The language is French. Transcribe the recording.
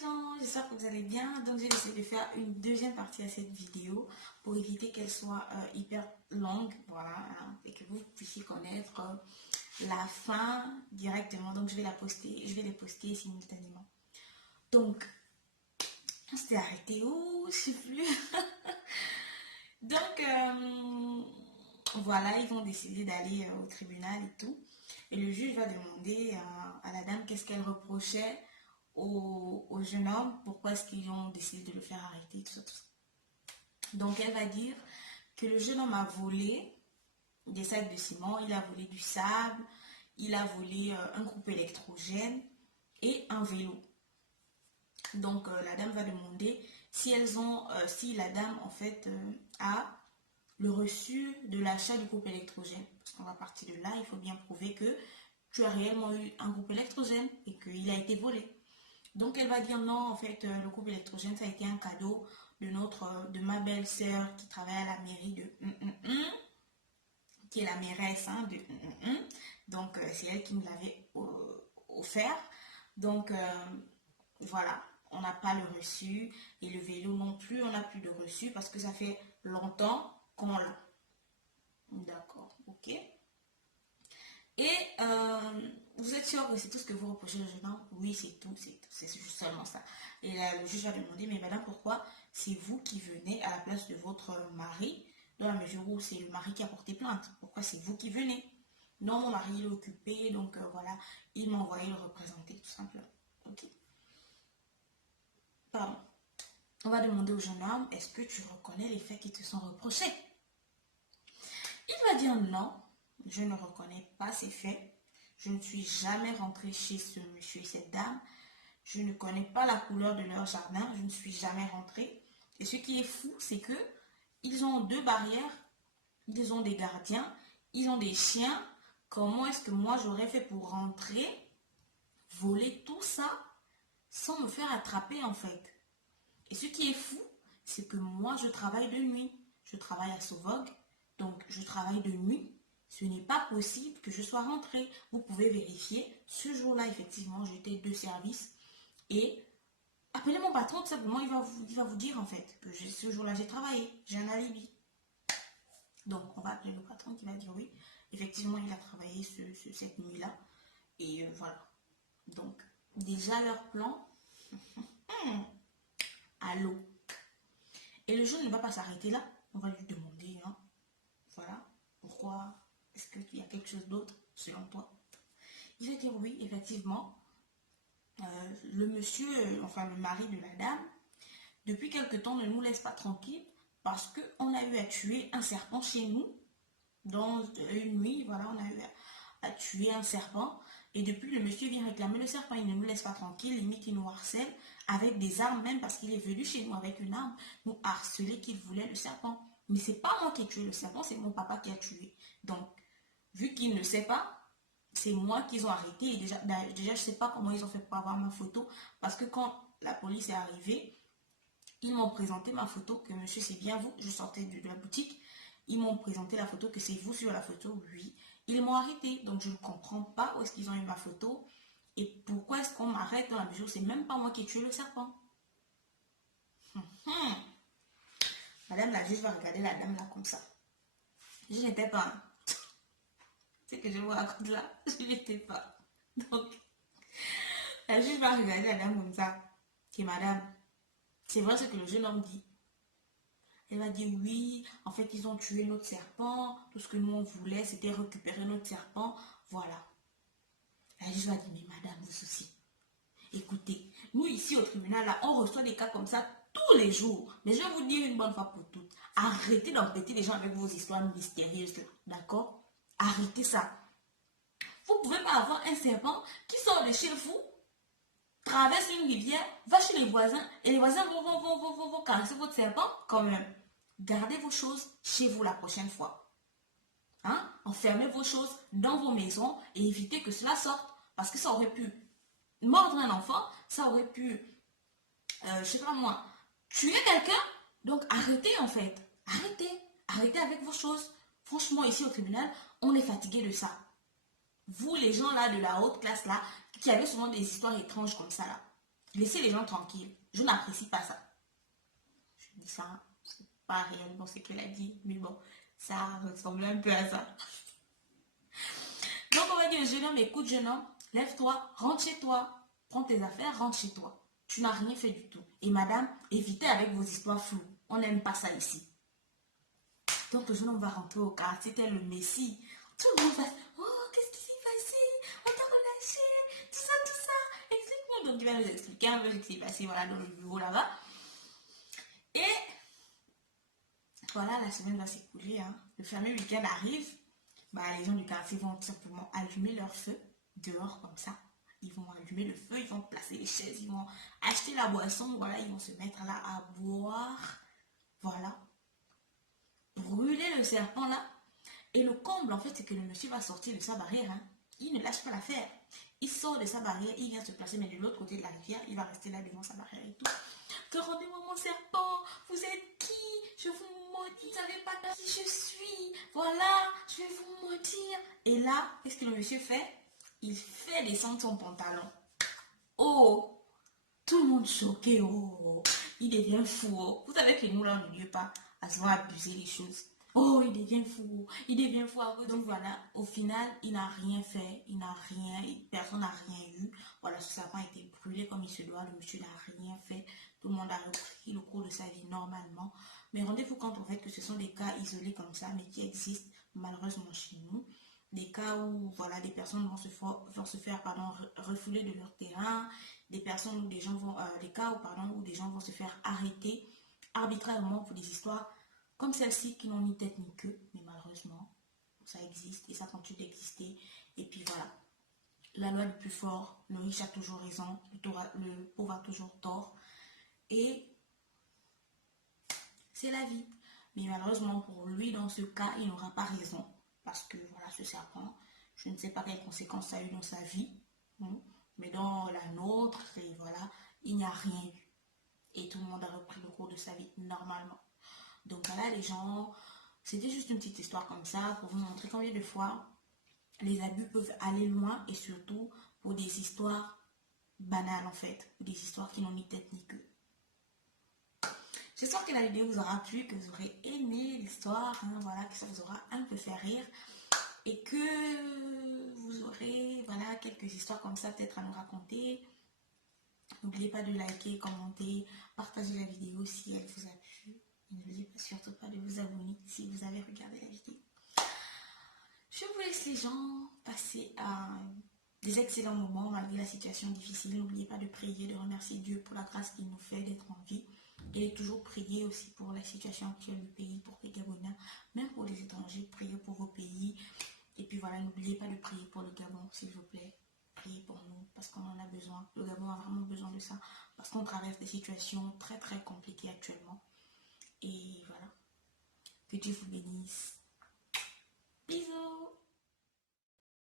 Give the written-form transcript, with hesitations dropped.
gens, j'espère que vous allez bien. Donc j'ai décidé de faire une deuxième partie à cette vidéo pour éviter qu'elle soit hyper longue, voilà, hein, et que vous puissiez connaître la fin directement. Donc je vais la poster, je vais les poster simultanément. Donc, on s'était arrêté où? Je sais plus. Donc voilà, ils vont décider d'aller au tribunal et tout. Et le juge va demander à la dame qu'est-ce qu'elle reprochait au jeune homme, pourquoi est-ce qu'ils ont décidé de le faire arrêter, tout ça, tout ça. Donc elle va dire que le jeune homme a volé des sacs de ciment, il a volé du sable, il a volé un groupe électrogène et un vélo. Donc la dame va demander si si la dame en fait a le reçu de l'achat du groupe électrogène. Parce qu'on va partir de là, il faut bien prouver que tu as réellement eu un groupe électrogène et qu'il a été volé. Donc elle va dire non, en fait, le groupe électrogène, ça a été un cadeau de ma belle-sœur qui travaille à la mairie qui est la mairesse hein, Donc c'est elle qui me l'avait offert. Donc voilà, on n'a pas le reçu et le vélo non plus, on n'a plus de reçu parce que ça fait longtemps qu'on l'a. D'accord, ok. Et vous êtes sûr que c'est tout ce que vous reprochez au jeune homme? Oui, c'est tout, c'est seulement ça. Et là, le juge va demander, mais madame, pourquoi c'est vous qui venez à la place de votre mari, dans la mesure où c'est le mari qui a porté plainte? Pourquoi c'est vous qui venez? Non, mon mari il est occupé, donc voilà, il m'a envoyé le représenter, tout simplement. Ok. Pardon. On va demander au jeune homme, est-ce que tu reconnais les faits qui te sont reprochés? Il va dire non, je ne reconnais pas ces faits. Je ne suis jamais rentrée chez ce monsieur et cette dame. Je ne connais pas la couleur de leur jardin. Je ne suis jamais rentrée. Et ce qui est fou, c'est que ils ont deux barrières. Ils ont des gardiens. Ils ont des chiens. Comment est-ce que moi j'aurais fait pour rentrer, voler tout ça sans me faire attraper en fait? Et ce qui est fou, c'est que moi je travaille de nuit. Je travaille à Sauvog. Donc je travaille de nuit. Ce n'est pas possible que je sois rentrée. Vous pouvez vérifier. Ce jour-là, effectivement, j'étais de service. Et appelez mon patron, tout simplement, il va vous dire en fait que ce jour-là, j'ai travaillé. J'ai un alibi. Donc, on va appeler le patron qui va dire oui. Effectivement, il a travaillé cette nuit-là. Et voilà. Donc, déjà leur plan à l'eau. Et le jeune ne va pas s'arrêter là. On va lui demander, hein, voilà, pourquoi est-ce qu'il y a quelque chose d'autre selon toi? Il va dire oui, effectivement, le monsieur, enfin le mari de la dame, depuis quelque temps ne nous laisse pas tranquilles parce qu'on a eu à tuer un serpent chez nous. Dans une nuit, voilà, on a eu à tuer un serpent. Et depuis, le monsieur vient réclamer le serpent. Il ne nous laisse pas tranquilles, limite il nous harcèle avec des armes même parce qu'il est venu chez nous avec une arme, nous harceler qu'il voulait le serpent. Mais c'est pas moi qui ai tué le serpent, c'est mon papa qui a tué. Donc, vu qu'il ne sait pas, c'est moi qu'ils ont arrêté. Et déjà, je ne sais pas comment ils ont fait pour avoir ma photo. Parce que quand la police est arrivée, ils m'ont présenté ma photo, que monsieur, c'est bien vous. Je sortais de la boutique. Ils m'ont présenté la photo, que c'est vous sur la photo, oui. Ils m'ont arrêté. Donc, je ne comprends pas où est-ce qu'ils ont eu ma photo. Et pourquoi est-ce qu'on m'arrête dans la mesure où c'est même pas moi qui ai tué le serpent. Madame la juge va regarder la dame là comme ça. Je n'étais pas. C'est que je vous raconte là, je n'étais pas. Donc, la juge va regarder la dame comme ça. Et madame, c'est vrai ce que le jeune homme dit. Elle va dire oui, en fait ils ont tué notre serpent, tout ce que nous on voulait c'était récupérer notre serpent, voilà. La juge va dire mais madame vous aussi, écoutez, nous ici au tribunal là, on reçoit des cas comme ça tous les jours. Mais je vais vous dire une bonne fois pour toutes, arrêtez d'embêter les gens avec vos histoires mystérieuses là, d'accord? Arrêtez ça. Vous ne pouvez pas avoir un serpent qui sort de chez vous, traverse une rivière, va chez les voisins et les voisins vont caresser votre serpent quand même. Gardez vos choses chez vous la prochaine fois. Hein? Enfermez vos choses dans vos maisons et évitez que cela sorte. Parce que ça aurait pu mordre un enfant, ça aurait pu, je sais pas moi, tuer quelqu'un. Donc arrêtez en fait. Arrêtez. Arrêtez avec vos choses. Franchement, ici au tribunal, on est fatigué de ça. Vous, les gens là de la haute classe là, qui avez souvent des histoires étranges comme ça là. Laissez les gens tranquilles. Je n'apprécie pas ça. Je dis ça, c'est pas réellement ce qu'elle a dit, mais bon, ça ressemble un peu à ça. Donc on va dire, jeune homme, écoute, jeune homme, lève-toi, rentre chez toi, prends tes affaires, rentre chez toi. Tu n'as rien fait du tout. Et madame, évitez avec vos histoires floues. On n'aime pas ça ici. Donc le jeune homme va rentrer au quartier, c'était le messie. Tout le monde va, oh, qu'est-ce qui s'est passé? On t'a relâché, tout ça. Explique-moi. Donc il va nous expliquer un peu ce qui s'est passé, voilà, dans le bureau là-bas. Et voilà, la semaine va s'écouler, hein. Le fameux week-end arrive. Bah, les gens du quartier vont tout simplement allumer leur feu dehors comme ça. Ils vont allumer le feu, ils vont placer les chaises, ils vont acheter la boisson, voilà, ils vont se mettre là à boire. Voilà. Brûler le serpent là. Et le comble, en fait, c'est que le monsieur va sortir de sa barrière, hein. Il ne lâche pas l'affaire. Il sort de sa barrière, il vient se placer, mais de l'autre côté de la rivière, il va rester là devant sa barrière et tout. Que rendez-moi mon serpent, vous êtes qui? Je vous maudis, vous savez pas qui je suis. Voilà, je vais vous maudire. Et là, qu'est-ce que le monsieur fait? Il fait descendre son pantalon. Oh, tout le monde choqué. Oh, il devient fou. Oh. Vous savez que nous, là, on ne veut pas à se voir abuser les choses. Oh, il devient fou. Il devient fou. Donc voilà, au final, il n'a rien fait. Il n'a rien, personne n'a rien eu. Voilà, ce sapin a été brûlé comme il se doit. Le monsieur n'a rien fait. Tout le monde a repris le cours de sa vie normalement. Mais rendez-vous compte en fait que ce sont des cas isolés comme ça, mais qui existent malheureusement chez nous. Des cas où voilà, des personnes vont se faire pardon, refouler de leur terrain, des personnes où des gens vont, des cas où, pardon, où des gens vont se faire arrêter arbitrairement pour des histoires comme celle-ci qui n'ont ni tête ni queue, mais malheureusement, ça existe et ça continue d'exister. Et puis voilà, la loi du plus fort, le riche a toujours raison, le pauvre a toujours tort. Et c'est la vie. Mais malheureusement pour lui, dans ce cas, il n'aura pas raison. Parce que voilà, ce serpent, je ne sais pas quelles conséquences ça a eu dans sa vie. Mais dans la nôtre, et voilà, il n'y a rien eu. Et tout le monde a repris le cours de sa vie normalement. Donc voilà les gens, c'était juste une petite histoire comme ça pour vous montrer combien de fois les abus peuvent aller loin et surtout pour des histoires banales en fait, des histoires qui n'ont ni tête ni queue. J'espère que la vidéo vous aura plu, que vous aurez aimé l'histoire, hein, voilà, que ça vous aura un peu fait rire et que vous aurez voilà, quelques histoires comme ça peut-être à nous raconter. N'oubliez pas de liker, commenter, partager la vidéo si elle vous a plu. Et n'oubliez surtout pas de vous abonner si vous avez regardé la vidéo. Je vous laisse les gens passer à des excellents moments malgré la situation difficile. N'oubliez pas de prier, de remercier Dieu pour la grâce qu'il nous fait d'être en vie. Et toujours prier aussi pour la situation actuelle du pays, pour les Gabonais, même pour les étrangers, priez pour vos pays. Et puis voilà, n'oubliez pas de prier pour le Gabon, s'il vous plaît. Priez pour nous, parce qu'on en a besoin. Le Gabon a vraiment besoin de ça, parce qu'on traverse des situations très très compliquées actuellement. Et voilà, que Dieu vous bénisse.